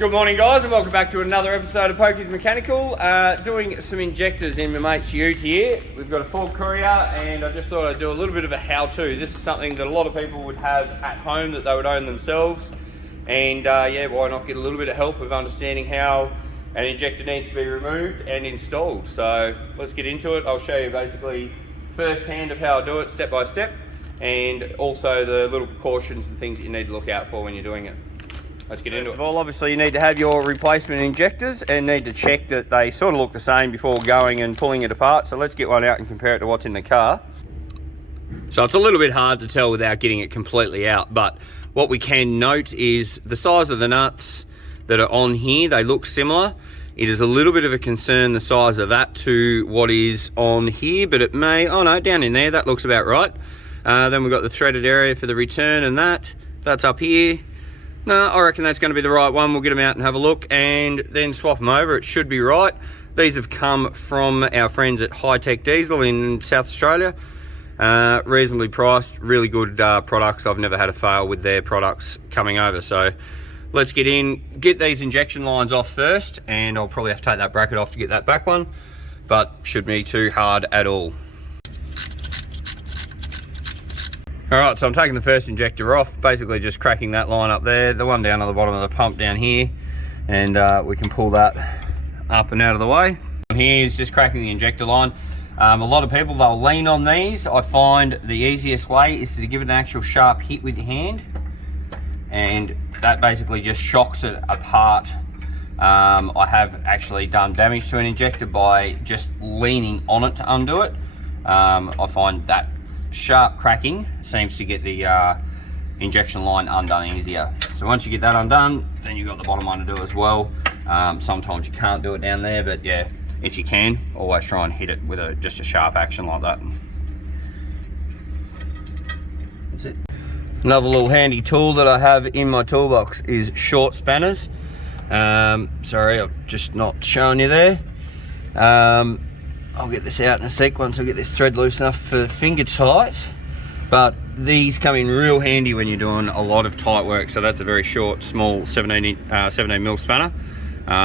Good morning, guys, and welcome back to another episode of Pokey's Mechanical. Doing some injectors in my mate's ute here. We've got a Ford Courier, and I just thought I'd do a little bit of a how-to. This is something that a lot of people would have at home that they would own themselves. And yeah, why not get a little bit of help with understanding how an injector needs to be removed and installed. So let's get into it. I'll show you basically first hand of how I do it, step by step, and also the little precautions and things that you need to look out for when you're doing it. Let's get into it. First of all, obviously you need to have your replacement injectors and need to check that they sort of look the same before going and pulling it apart. So let's get one out and compare it to what's in the car. So it's a little bit hard to tell without getting it completely out, but what we can note is the size of the nuts that are on here, they look similar. It is a little bit of a concern, the size of that to what is on here, but it may, oh no, down in there, that looks about right. Then we've got the threaded area for the return and that's up here. No, I reckon that's going to be the right one. We'll get them out and have a look and then swap them over. It should be right. These have come from our friends at High Tech Diesel in South Australia. Reasonably priced, really good products. I've never had a fail with their products coming over. So let's get in, get these injection lines off first, and I'll probably have to take that bracket off to get that back one, but shouldn't be too hard at all. All right, so I'm taking the first injector off, basically just cracking that line up there, the one down on the bottom of the pump down here, and we can pull that up and out of the way. Here is just cracking the injector line. A lot of people, they'll lean on these. I find the easiest way is to give it an actual sharp hit with your hand, and that basically just shocks it apart. I have actually done damage to an injector by just leaning on it to undo it. I find that sharp cracking seems to get the injection line undone easier. So once you get that undone, then you've got the bottom one to do as well. Sometimes you can't do it down there, but yeah, if you can, always try and hit it with just a sharp action like that. That's it. Another little handy tool that I have in my toolbox is short spanners. Sorry, I've just not shown you there. I'll get this out in a sec once I get this thread loose enough for finger tight, but these come in real handy when you're doing a lot of tight work. So that's a very short, small 17mm spanner.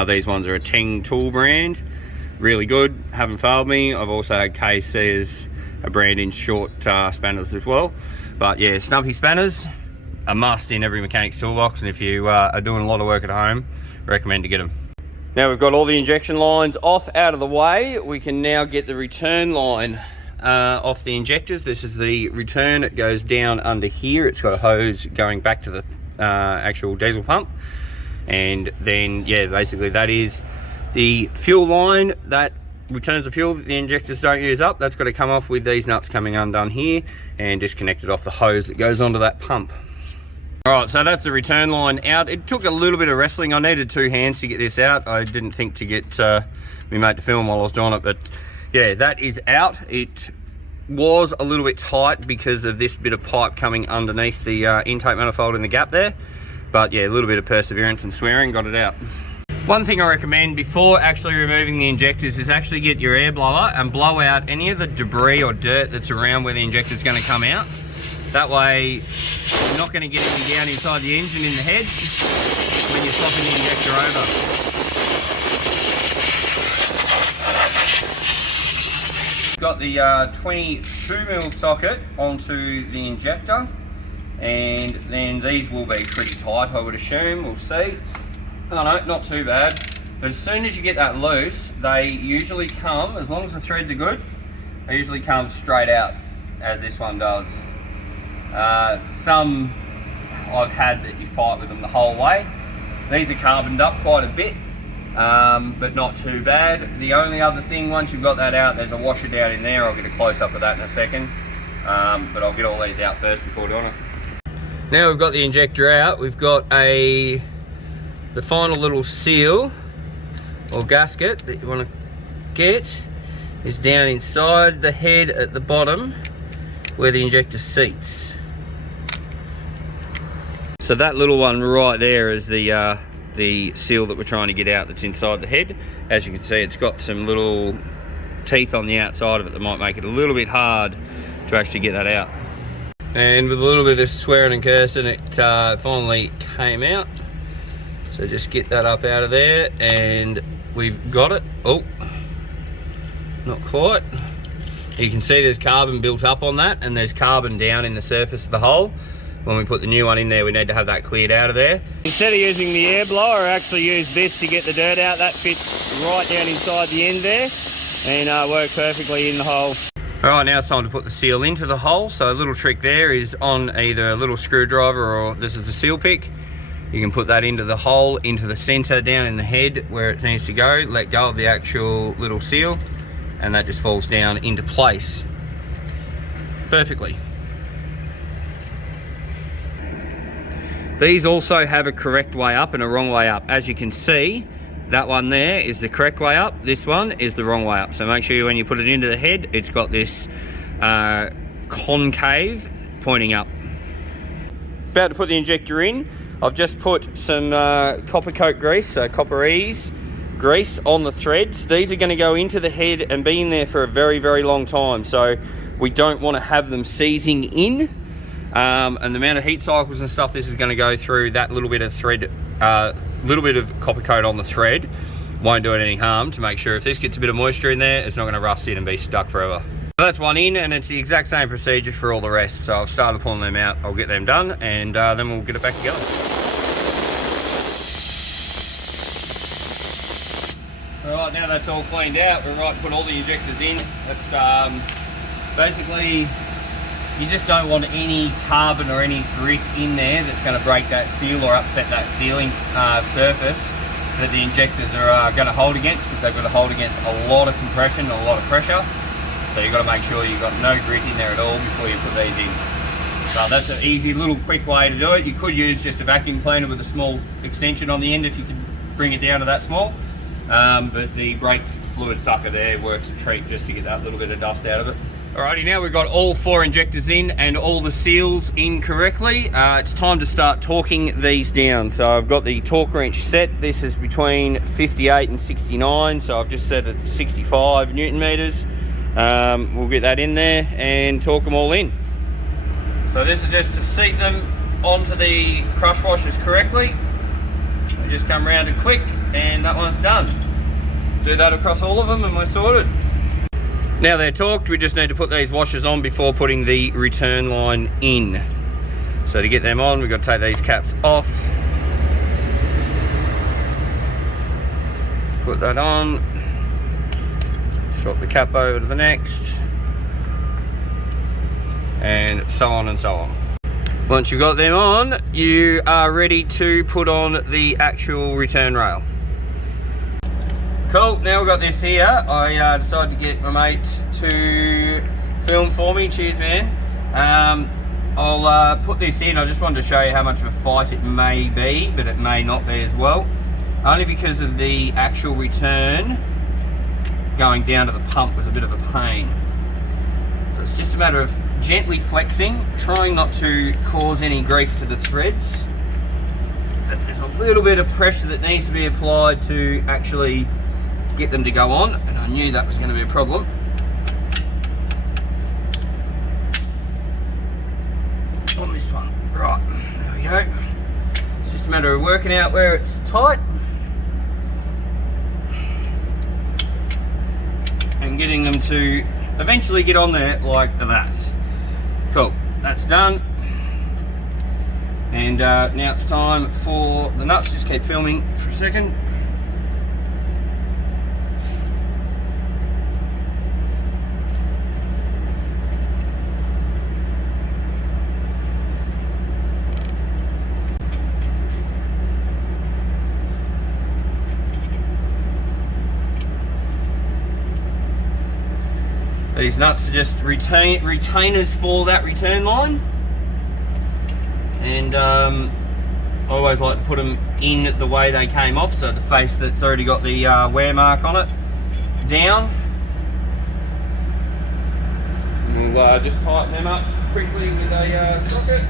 These ones are a Teng tool brand, really good, haven't failed me. I've also had KC as a brand in short spanners as well. But yeah, snubbly spanners, a must in every mechanic's toolbox, and if you are doing a lot of work at home, recommend to get them. Now we've got all the injection lines off out of the way, we can now get the return line off the injectors. This is the return, it goes down under here. It's got a hose going back to the actual diesel pump. And then, yeah, basically that is the fuel line that returns the fuel that the injectors don't use up. That's got to come off with these nuts coming undone here and disconnected off the hose that goes onto that pump. All right, so that's the return line out. It took a little bit of wrestling. I needed two hands to get this out. I didn't think to get me mate to film while I was doing it, but yeah, that is out. It was a little bit tight because of this bit of pipe coming underneath the intake manifold in the gap there. But yeah, a little bit of perseverance and swearing got it out. One thing I recommend before actually removing the injectors is actually get your air blower and blow out any of the debris or dirt that's around where the injector is going to come out. That way, you're not going to get anything down inside the engine in the head when you're swapping the injector over. Got the 22mm socket onto the injector, and then these will be pretty tight, I would assume. We'll see. Oh no, not too bad. But as soon as you get that loose, they usually come, as long as the threads are good, they usually come straight out, as this one does. Some I've had that you fight with them the whole way. These are carboned up quite a bit, but not too bad. The only other thing, once you've got that out, there's a washer down in there. I'll get a close-up of that in a second, but I'll get all these out first before doing it. Now we've got the injector out, we've got the final little seal or gasket that you want to get is down inside the head at the bottom where the injector seats. So that little one right there is the seal that we're trying to get out that's inside the head. As you can see, it's got some little teeth on the outside of it that might make it a little bit hard to actually get that out. And with a little bit of swearing and cursing, it finally came out. So just get that up out of there, and we've got it. Oh, not quite. You can see there's carbon built up on that, and there's carbon down in the surface of the hole. When we put the new one in there, we need to have that cleared out of there. Instead of using the air blower, I actually use this to get the dirt out. That fits right down inside the end there, and works perfectly in the hole. All right, now it's time to put the seal into the hole. So a little trick there is on either a little screwdriver, or this is a seal pick. You can put that into the hole, into the center, down in the head where it needs to go, let go of the actual little seal, and that just falls down into place perfectly. These also have a correct way up and a wrong way up. As you can see, that one there is the correct way up, this one is the wrong way up. So make sure when you put it into the head, it's got this concave pointing up. About to put the injector in. I've just put some copper coat grease, so copper ease grease on the threads. These are going to go into the head and be in there for a very, very long time. So we don't want to have them seizing in. And the amount of heat cycles and stuff this is going to go through, that little bit of thread, little bit of copper coat on the thread won't do it any harm. To make sure if this gets a bit of moisture in there, it's not going to rust in and be stuck forever. So that's one in, and it's the exact same procedure for all the rest. So I've started pulling them out. I'll get them done, and then we'll get it back together. Alright, now that's all cleaned out, we're right to put all the injectors in. It's basically, you just don't want any carbon or any grit in there that's going to break that seal or upset that sealing surface that the injectors are going to hold against, because they've got to hold against a lot of compression and a lot of pressure. So you've got to make sure you've got no grit in there at all before you put these in. So that's an easy little quick way to do it. You could use just a vacuum cleaner with a small extension on the end if you could bring it down to that small. But the brake fluid sucker there works a treat just to get that little bit of dust out of it. Alrighty, now we've got all 4 injectors in and all the seals in correctly. It's time to start torquing these down. So I've got the torque wrench set. This is between 58 and 69. So I've just set it to 65 Newton meters. We'll get that in there and torque them all in. So this is just to seat them onto the crush washers correctly. We just come around and click, and that one's done. Do that across all of them and we're sorted. Now they're torqued, we just need to put these washers on before putting the return line in. So to get them on, we've got to take these caps off. Put that on. Swap the cap over to the next. And so on and so on. Once you've got them on, you are ready to put on the actual return rail. Cool, now we've got this here. I decided to get my mate to film for me. Cheers, man. I'll put this in. I just wanted to show you how much of a fight it may be, but it may not be as well. Only because of the actual return going down to the pump was a bit of a pain. So it's just a matter of gently flexing, trying not to cause any grief to the threads. But there's a little bit of pressure that needs to be applied to actually get them to go on, and I knew that was going to be a problem. On this one, right, there we go. It's just a matter of working out where it's tight and getting them to eventually get on there like that. Cool, that's done. And now it's time for the nuts. Just keep filming for a second. These nuts are just retainers for that return line, and I always like to put them in the way they came off, so the face that's already got the wear mark on it down. And we'll just tighten them up quickly with a socket.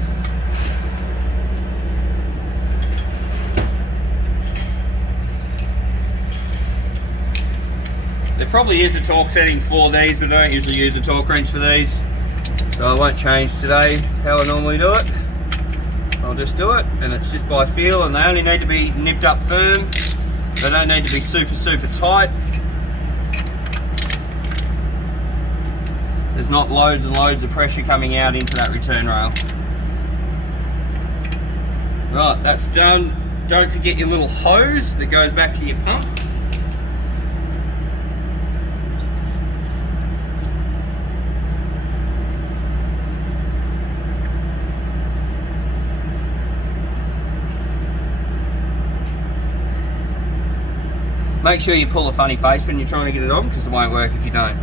There probably is a torque setting for these, but I don't usually use a torque wrench for these, so I won't change today how I normally do it. I'll just do it, and it's just by feel, and they only need to be nipped up firm. They don't need to be super, super tight. There's not loads and loads of pressure coming out into that return rail. Right, that's done. Don't forget your little hose that goes back to your pump. Make sure you pull a funny face when you're trying to get it on, because it won't work if you don't.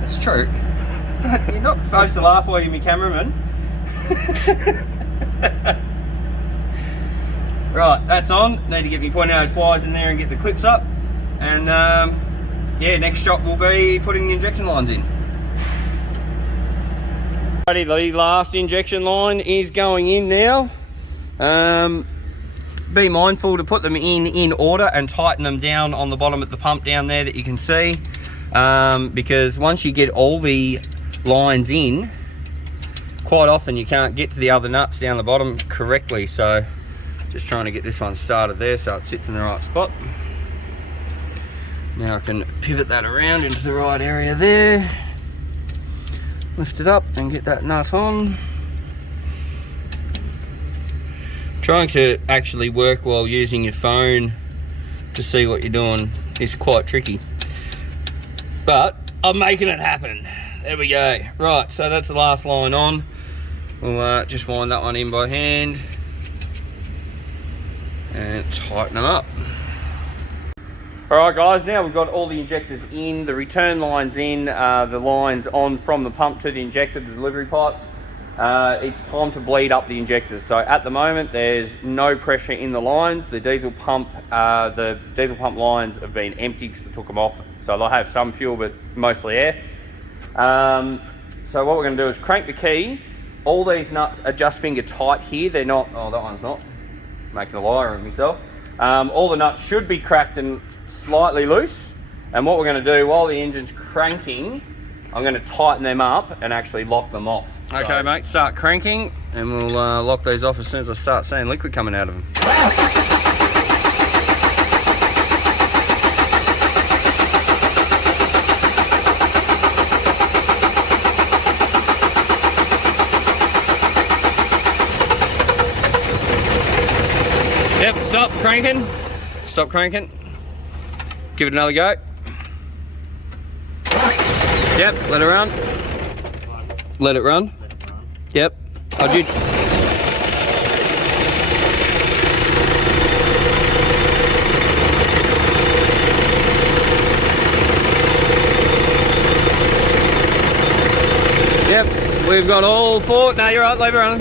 That's true. You're not supposed to laugh while you're my cameraman. Right, that's on. Need to get me pointy nose pliers in there and get the clips up. And yeah, next shot will be putting the injection lines in. The last injection line is going in now. Be mindful to put them in order and tighten them down on the bottom of the pump down there that you can see, because once you get all the lines in, quite often you can't get to the other nuts down the bottom correctly. So just trying to get this one started there so it sits in the right spot. Now I can pivot that around into the right area there, lift it up and get that nut on. Trying to actually work while using your phone to see what you're doing is quite tricky, but I'm making it happen. There we go. Right, so that's the last line on. We'll just wind that one in by hand and tighten them up. Alright guys, now we've got all the injectors in, the return lines in, the lines on from the pump to the injector, the delivery pipes. It's time to bleed up the injectors. So at the moment there's no pressure in the lines. The diesel pump lines have been empty because I took them off, so they'll have some fuel but mostly air. So what we're going to do is crank the key. All these nuts are just finger tight here. They're not, oh that one's not, making a liar of myself. All the nuts should be cracked and slightly loose, and what we're going to do while the engine's cranking, I'm going to tighten them up and actually lock them off. Okay, so, mate, start cranking and we'll lock these off as soon as I start seeing liquid coming out of them. Yep, stop cranking. Stop cranking. Give it another go. Yep, let it run. Let it run. Yep. Yep, we've got all four. No, you're right, leave it running.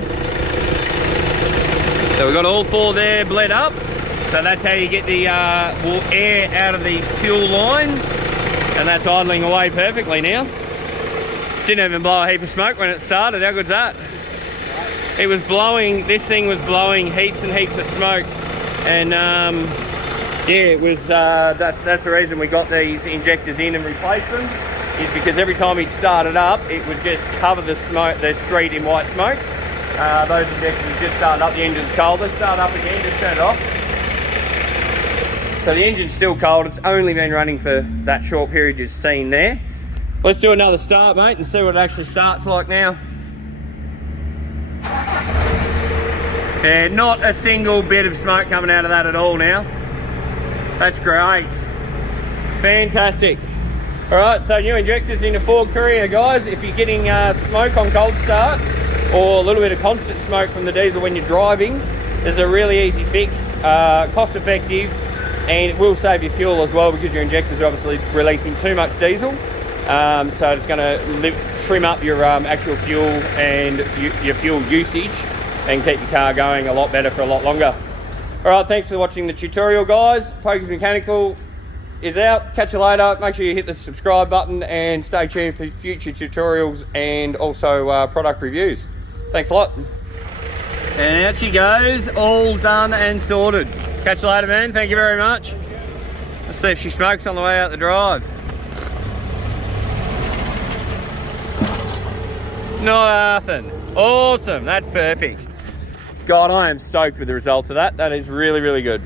So we've got all four there bled up. So that's how you get the air out of the fuel lines. And that's idling away perfectly now. Didn't even blow a heap of smoke when it started. How good's that? It was blowing, this thing was blowing heaps and heaps of smoke. And yeah, it was, that's the reason we got these injectors in and replaced them, is because every time he'd start it up, it would just cover the smoke, the street in white smoke. Those injectors just started up, the engine's cold. Let's start up again, just turn it off. So the engine's still cold, it's only been running for that short period you've seen there. Let's do another start, mate, and see what it actually starts like now. Yeah, not a single bit of smoke coming out of that at all now. That's great. Fantastic. All right, so new injectors in the Ford Courier, guys. If you're getting smoke on cold start, or a little bit of constant smoke from the diesel when you're driving, this is a really easy fix, cost effective, and it will save you fuel as well, because your injectors are obviously releasing too much diesel. So it's going to trim up your actual fuel and your fuel usage and keep your car going a lot better for a lot longer. Alright, thanks for watching the tutorial, guys. Pokey's Mechanical is out. Catch you later. Make sure you hit the subscribe button and stay tuned for future tutorials and also product reviews. Thanks a lot. And out she goes, all done and sorted. Catch you later, man. Thank you very much. Let's see if she smokes on the way out the drive. Nothing. Awesome. That's perfect. God, I am stoked with the results of that. That is really, really good.